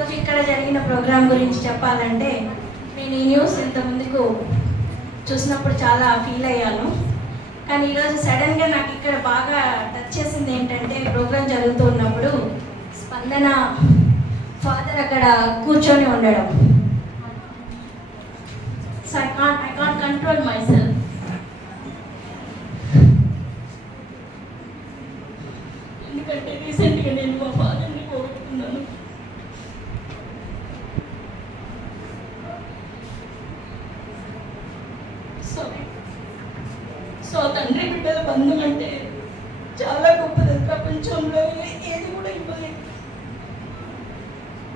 ఈరోజు ఇక్కడ జరిగిన ప్రోగ్రాం గురించి చెప్పాలంటే నేను ఈ న్యూస్ ఇంత ముందుకు చూసినప్పుడు చాలా ఫీల్ అయ్యాను. కానీ ఈరోజు సడన్గా నాకు ఇక్కడ బాగా టచ్ చేసింది ఏంటంటే ప్రోగ్రాం జరుగుతూ ఉన్నప్పుడు స్పందన ఫాదర్ అక్కడ కూర్చొని ఉండడం. So I can't control my self. ఎందుకంటే రీసెంట్గా నేను మా ఫాదర్ని పోగొట్టుకున్నాను. సో తండ్రి బిడ్డల బంధం అంటే చాలా గొప్పది. ప్రపంచంలో ఏది కూడా ఇవ్వలేదు.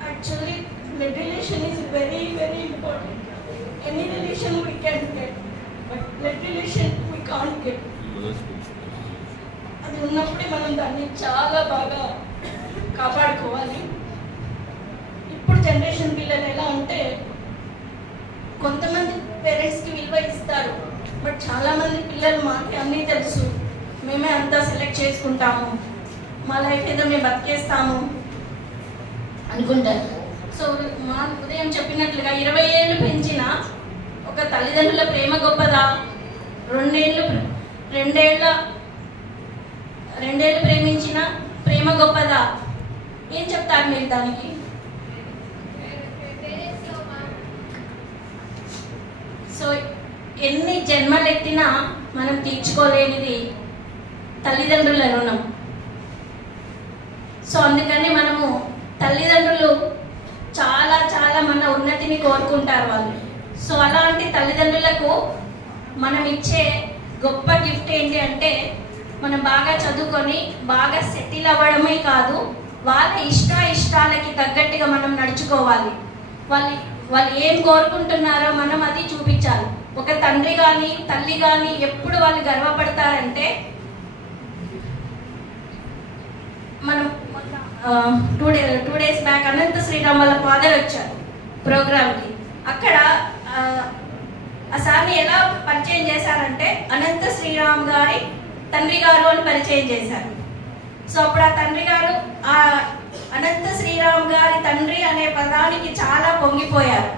Actually blood relation is very very important. Any relation we can get, but blood relation we can't get. అది ఉన్నప్పుడే మనం దాన్ని చాలా బాగా కాపాడుకోవాలి. ఇప్పుడు జనరేషన్ పిల్లలు ఎలా అంటే కొంతమంది పేరెంట్స్కి విలువ ఇస్తారు, బట్ చాలామంది పిల్లలు మాకు అన్నీ తెలుసు, మేమే అంతా సెలెక్ట్ చేసుకుంటాము, మా లైఫ్ ఏదో మేము బతికేస్తాము అనుకుంటారు. సో మా ఉదయం చెప్పినట్లుగా 20 ఏళ్ళు పెంచిన ఒక తల్లిదండ్రుల ప్రేమ గొప్పదా, రెండేళ్ళు ప్రేమించిన ప్రేమ గొప్పదా? ఏం చెప్తారు మీరు దానికి? సో ఎన్ని జన్మలెత్తినా మనం తీర్చుకోలేనిది తల్లిదండ్రుల రుణం. సో అందుకని మనము తల్లిదండ్రులు చాలా చాలా మన ఉన్నతిని కోరుకుంటారు వాళ్ళు. సో అలాంటి తల్లిదండ్రులకు మనం ఇచ్చే గొప్ప గిఫ్ట్ ఏంటి అంటే మనం బాగా చదువుకొని బాగా సెటిల్ అవ్వడమే కాదు, వాళ్ళ ఇష్టాలకి తగ్గట్టుగా మనం నడుచుకోవాలి. వాళ్ళు ఏం కోరుకుంటున్నారో మనం అది చూపించాలి. ఒక తండ్రి కానీ తల్లి కానీ ఎప్పుడు వాళ్ళు గర్వపడతారంటే, మనం 2 days బ్యాక్ అనంత శ్రీరామ్ వాళ్ళ ఫాదర్ వచ్చారు ప్రోగ్రామ్కి. అక్కడ ఆ సార్ని ఎలా పరిచయం చేశారంటే అనంత శ్రీరామ్ గారి తండ్రి గారు అని పరిచయం చేశారు. సో అప్పుడు ఆ తండ్రి గారు ఆ అనంత శ్రీరామ్ గారి తండ్రి అనే పదానికి చాలా పొంగిపోయారు.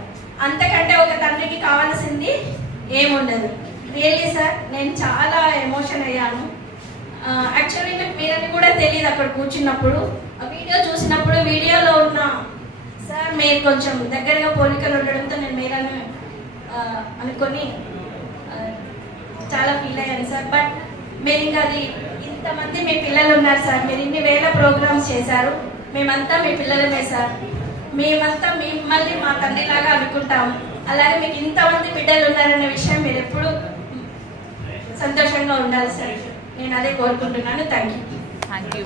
అంతకంటే ఒక తండ్రికి కావాల్సింది ఏముండదు. రియల్లీ సార్ నేను చాలా ఎమోషన్ అయ్యాను. యాక్చువల్లీ నాకు మీరని కూడా తెలియదు. అక్కడ కూర్చున్నప్పుడు ఆ వీడియో చూసినప్పుడు వీడియోలో ఉన్న సార్ మీరు కొంచెం దగ్గరగా పోలికలు ఉండడంతో నేను మీరని అనుకొని చాలా ఫీల్ అయ్యాను సార్. బట్ మీరు ఇంకా అది ఇంతమంది మీ పిల్లలు ఉన్నారు సార్, మీరు ఇన్ని వేల ప్రోగ్రామ్స్ చేశారు, మేమంతా మీ పిల్లలమే సార్, మేమంతా మిమ్మల్ని మా తండ్రిలాగా అనుకుంటాము. అలాగే మీకు ఇంతమంది బిడ్డలు ఉన్నారన్న విషయం మీరు ఎప్పుడు సంతోషంగా ఉండాలి సార్. నేను అదే కోరుకుంటున్నాను. Thank you.